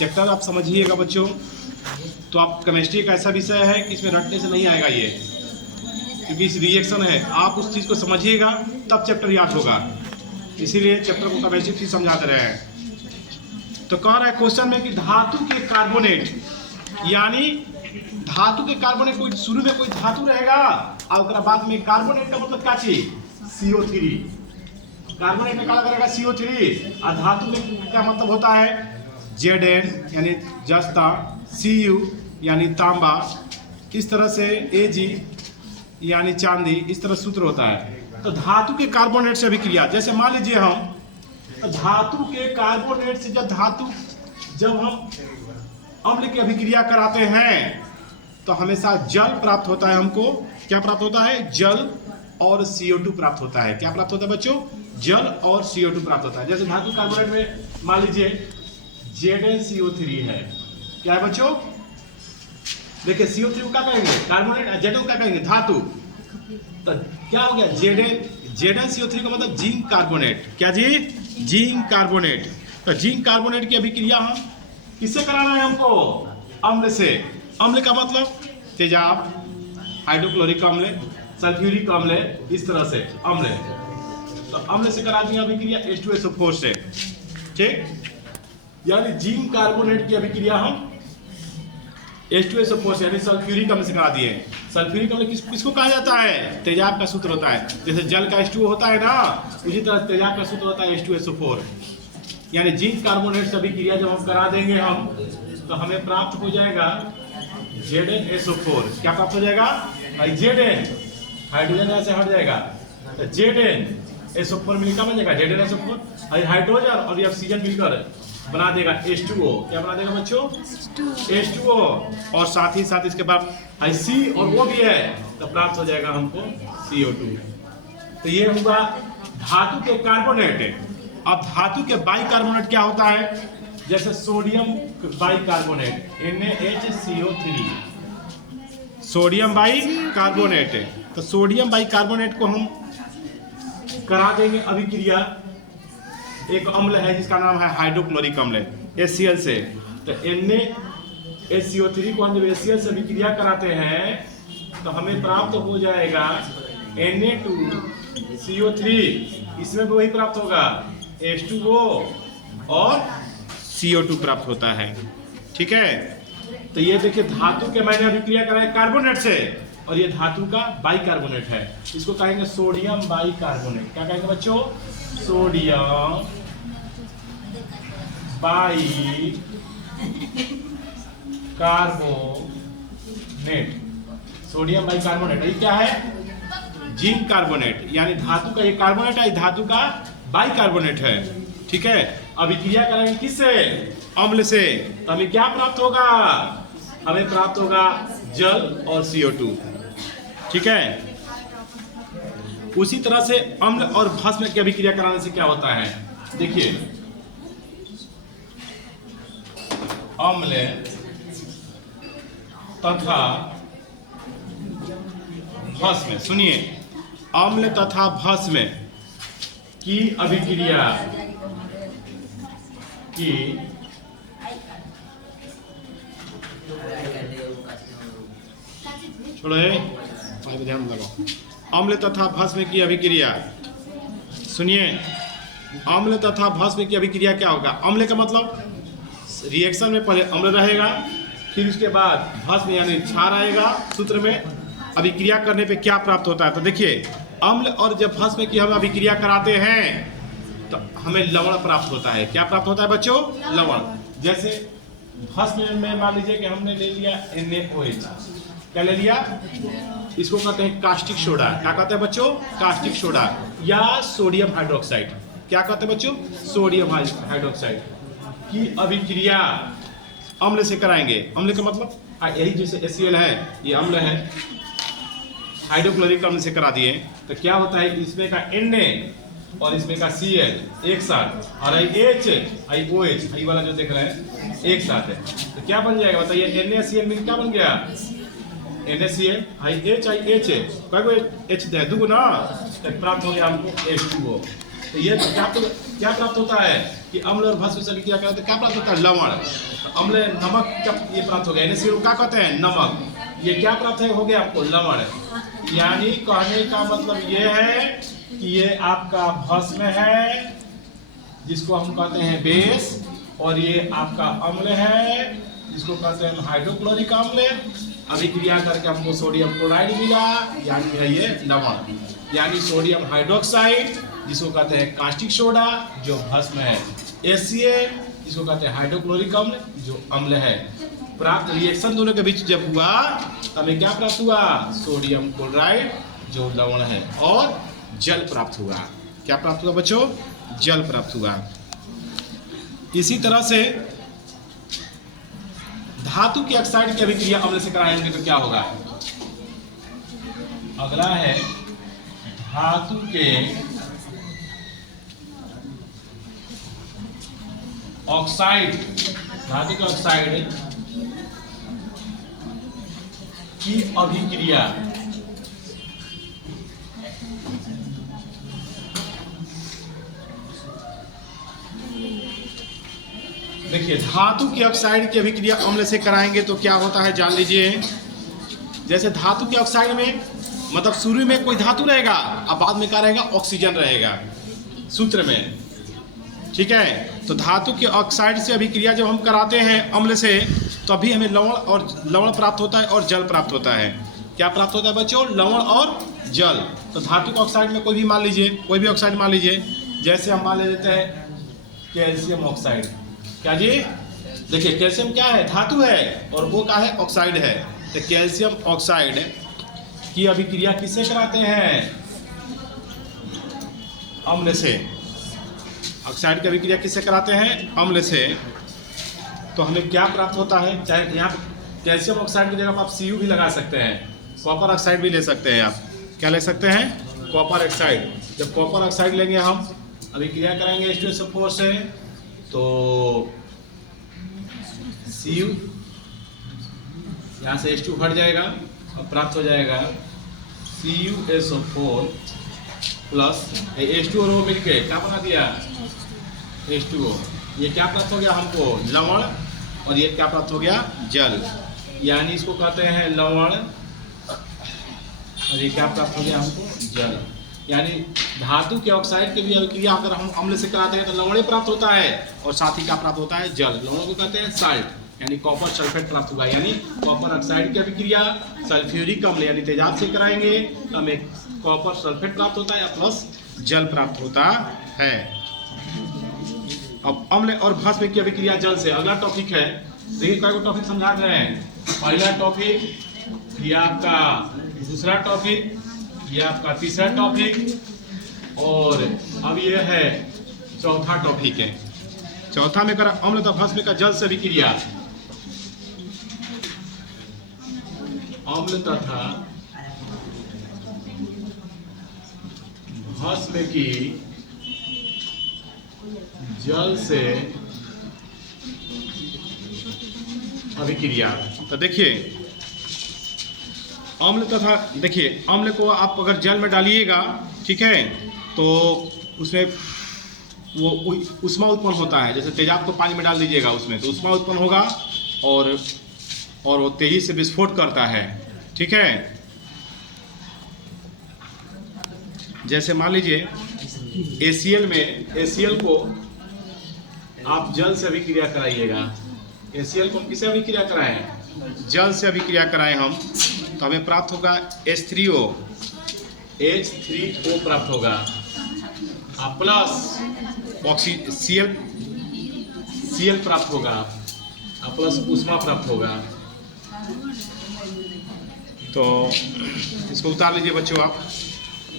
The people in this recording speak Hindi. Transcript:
चैप्टर आप समझिएगा बच्चों, तो आप केमिस्ट्री एक ऐसा विषय है कि इसमें रटने से नहीं आएगा ये, क्योंकि इस रिएक्शन है, आप उस चीज़ को समझिएगा तब चैप्टर याद होगा, इसीलिए चैप्टर को केमिस्ट्री चीज समझाते रहे हैं। तो कह रहा है क्वेश्चन में कि धातु के कार्बोनेट, यानी धातु के कार्बोनेट, कोई शुरू में कोई धातु रहेगा और बाद में कार्बोनेट का मतलब क्या चीज, CO3। कार्बोनेट में क्या करेगा, CO3, और धातु में क्या मतलब होता है, Zn यानी जस्ता, Cu यानी तांबा, इस तरह से Ag यानी चांदी, इस तरह सूत्र होता है। तो धातु के कार्बोनेट से अभिक्रिया, जैसे मान लीजिए हम धातु के कार्बोनेट से जब हम अम्ल की अभिक्रिया कराते हैं तो हमेशा जल प्राप्त होता है, हमको क्या प्राप्त होता है, जल और CO2 प्राप्त होता है। क्या प्राप्त होता है बच्चों, जल और CO2 प्राप्त होता है। जैसे धातु कार्बोनेट में मान लीजिए ZnCO3 है, क्या है बच्चों, देखिए CO3 को क्या कहेंगे, कार्बोनेट, Zn को क्या कहेंगे, धातु। तो क्या हो गया, ZnCO3 का मतलब जिंक कार्बोनेट, क्या जी, जिंक कार्बोनेट। तो जिंक कार्बोनेट की अभिक्रिया हम किससे कराना है, हमको अम्ल से। अम्ल का मतलब तेजाब, हाइड्रोक्लोरिक अम्ल, सल्फ्यूरिक अम्ल, इस तरह से अम्ल। तो अम्ल से करा दिया अभिक्रिया H2SO4 से, ठीक, यानी जिंक कार्बोनेट की अभिक्रिया हम H2SO4 से यानी सल्फ्यूरिक अम्ल से करा दिए। सल्फ्यूरिक अम्ल किसको कहा जाता है, तेजाब का सूत्र होता है। जैसे जल का H2O होता है ना, उसी तरह तेजाब का सूत्र होता है H2SO4। यानी जिंक कार्बोनेट से अभिक्रिया जब हम करा देंगे हम, तो हमें प्राप्त हो जाएगा ZnSO4। क्या प्राप्त हो जाएगा, Zn, हाइड्रोजन यहाँ से हट जाएगा, तो ZnSO4 मिलकर बन जाएगा ZnSO4, हाइड्रोजन और ये ऑक्सीजन मिलकर बना देगा H2O। क्या बना देगा बच्चों, H2O, और साथ ही साथ इसके बाद C और O भी है, तो प्राप्त हो जाएगा हमको CO2। तो ये हुआ धातु के कार्बोनेट। अब धातु के बाइकार्बोनेट क्या होता है, जैसे sodium bicarbonate NaHCO3, sodium bicarbonate. तो सोडियम बाइकार्बोनेट को हम करा देंगे अभिक्रिया एक अम्ल है जिसका नाम है हाइड्रोक्लोरिक अम्ल, HCl से। तो NaHCO3 को हम जब HCl से अभिक्रिया कराते हैं तो हमें प्राप्त हो जाएगा Na2CO3, इसमें भी वही प्राप्त होगा H2O और CO2 प्राप्त होता है, ठीक है। तो ये देखिए धातु के मैंने अभिक्रिया कराया कार्बोनेट से, और ये धातु का बाइकार्बोनेट है, इसको कहेंगे सोडियम बाइकार्बोनेट। क्या कहेंगे बच्चों, सोडियम बाइकार्बोनेट। सोडियम बाइकार्बोनेट, ये क्या है, जिंक कार्बोनेट, यानी धातु का ये कार्बोनेट है, धातु का बाइकार्बोनेट है, ठीक है। अभिक्रिया करेंगे किससे, अम्ल से, तो हमें क्या प्राप्त होगा, हमें प्राप्त होगा जल और CO2, ठीक है। उसी तरह से अम्ल और भस्म की अभिक्रिया कराने से क्या होता है, देखिए अम्ल तथा भस्म, सुनिए, अम्ल तथा भस्म की अभिक्रिया की छोड़ो, ध्यान लगाओ, अम्ल तथा भस्म की अभिक्रिया, सुनिए, अम्ल तथा भस्म की अभिक्रिया क्या होगा, अम्ल का मतलब रिएक्शन में पहले अम्ल रहेगा, फिर उसके बाद भस्म यानी क्षार आएगा सूत्र में, अभिक्रिया करने पे क्या प्राप्त होता है। तो देखिए अम्ल और जब भस्म की हम अभिक्रिया कराते हैं तो हमें लवण प्राप्त होता है। क्या प्राप्त होता है बच्चों, लवण। जैसे भस्म में मान लीजिए कि हमने ले लिया NaOH, क्या ले लिया, इसको कहते हैं कास्टिक सोडा। क्या कहते हैं बच्चों, कास्टिक सोडा, या सोडियम हाइड्रोक्साइड। क्या कहते हैं बच्चों, सोडियम हाइड्रोक्साइड की अभिक्रिया अम्ल से कराएंगे। अम्ल का मतलब यही, जैसे HCl है, ये अम्ल है, हाइड्रोक्लोरिक अम्ल से करा दिए, तो क्या होता है, इसमें का Na और इसमें का Cl एक साथ, और OH ये वाला जो देख रहे हैं एक साथ है, तो क्या बन जाएगा बताइए, NaCl में क्या बन गया, NaCl H H दो ना, तो प्राप्त हो गया हमको H2O। तो ये क्या प्राप्त होता है कि अम्ल और भस्म से अभिक्रिया करते क्या प्राप्त होता है, लवण। अम्ल नमक क्या ये प्राप्त हो गया, NaCl क्या कहते हैं, नमक। ये क्या प्राप्त है, हो गया आपको लवण। यानी कहने का मतलब ये है कि ये आपका भस्म है जिसको हम कहते हैं बेस, और ये आपका अम्ल है जिसको कहते हैं हाइड्रोक्लोरिक अम्ल। अभिक्रिया करके हमको सोडियम क्लोराइड मिला, यानी है ये लवण। यानी सोडियम हाइड्रोक्साइड जिसको कहते हैं कास्टिक सोडा जो भस्म है, HCl जिसको कहते हैं हाइड्रोक्लोरिक अम्ल जो अम्ल है। प्राप्त रिएक्शन दोनों के बीच जब हुआ हमें क्या प्राप्त हुआ, सोडियम क्लोराइड जो लवण है, और जल प्राप्त हुआ। क्या प्राप्त हुआ बच्चों, जल प्राप्त हुआ। इसी तरह से धातु की ऑक्साइड की अभिक्रिया अम्ल से कराएंगे तो क्या होगा। अगला है धातु के ऑक्साइड, धातु के ऑक्साइड की अभिक्रिया देखिए, धातु की ऑक्साइड की अभिक्रिया अम्ल से कराएंगे तो क्या होता है जान लीजिए। जैसे धातु के ऑक्साइड में मतलब शुरू में कोई धातु रहेगा, अब बाद में क्या रहेगा, ऑक्सीजन रहेगा सूत्र में, ठीक है। तो धातु के ऑक्साइड से अभिक्रिया जब हम कराते हैं अम्ल से, तो अभी हमें लवण प्राप्त होता है और जल प्राप्त होता है। क्या प्राप्त होता है बच्चों, लवण और जल। तो धातु के ऑक्साइड में कोई भी मान लीजिए, कोई भी ऑक्साइड मान लीजिए, जैसे हम मान लेते हैं कैल्शियम ऑक्साइड। क्या जी, देखिए कैल्शियम क्या है, धातु है, और वो क्या है, ऑक्साइड है। तो कैल्शियम ऑक्साइड की अभिक्रिया किससे कराते हैं, अम्ल से। ऑक्साइड की अभिक्रिया किससे कराते हैं, अम्ल से। तो हमें क्या प्राप्त होता है, चाहे यहाँ कैल्शियम ऑक्साइड की जगह आप Cu भी लगा सकते हैं, कॉपर ऑक्साइड भी ले सकते हैं आप। क्या ले सकते हैं, कॉपर ऑक्साइड। जब कॉपर ऑक्साइड लेंगे हम, अभिक्रिया कराएंगे H2SO4 से, तो Cu यहाँ से H2 हट जाएगा और प्राप्त हो जाएगा CuSO4 प्लस H2 और वो मिलके क्या बना दिया, H2O। ये क्या प्राप्त हो गया हमको, लवण, और ये क्या प्राप्त हो गया, जल। यानी इसको कहते हैं लवण, और ये क्या प्राप्त हो गया हमको, जल। यानी धातु के ऑक्साइड की भी अभिक्रिया अगर हम अम्ल से कराते हैं तो लवण प्राप्त होता है, और साथ ही क्या प्राप्त होता है, जल। लवणों को कहते हैं साल्ट, यानी कॉपर सल्फेट प्राप्त हुआ। यानी कॉपर ऑक्साइड की अभिक्रिया सल्फ्यूरिक अम्ल यानी तेजाब से कराएंगे तो हमें कॉपर सल्फेट प्राप्त होता है, या प्लस जल प्राप्त होता है। अब अम्ल और भस्म की अभिक्रिया जल से। अगला टॉपिक है, देखिए कई को टॉपिक समझा रहे हैं। पहला टॉपिक, ये आपका दूसरा टॉपिक, ये आपका तीसरा टॉपिक, और अब ये है चौथा टॉपिक है। चौथा में करा अम्ल तथा भस्म का जल से अभिक्रिया। अम्ल तथा भस्म की जल से अभिक्रिया। तो देखिए अम्ल तथा, देखिए अम्ल को आप अगर जल में डालिएगा, ठीक है, तो उसमें वो उष्मा उत्पन्न होता है। जैसे तेजाब को पानी में डाल दीजिएगा उसमें, तो उष्मा उत्पन्न होगा और वो तेजी से विस्फोट करता है, ठीक है। जैसे मान लीजिए HCl में, HCl को आप जल से अभिक्रिया कराइएगा। HCl को हम किसे अभिक्रिया कराएं, जल से अभिक्रिया कराएं हम, तो हमें प्राप्त होगा H3O, H3O प्राप्त होगा, प्लस Cl प्राप्त होगा, प्लस उष्मा प्राप्त होगा। तो इसको उतार लीजिए बच्चों आप।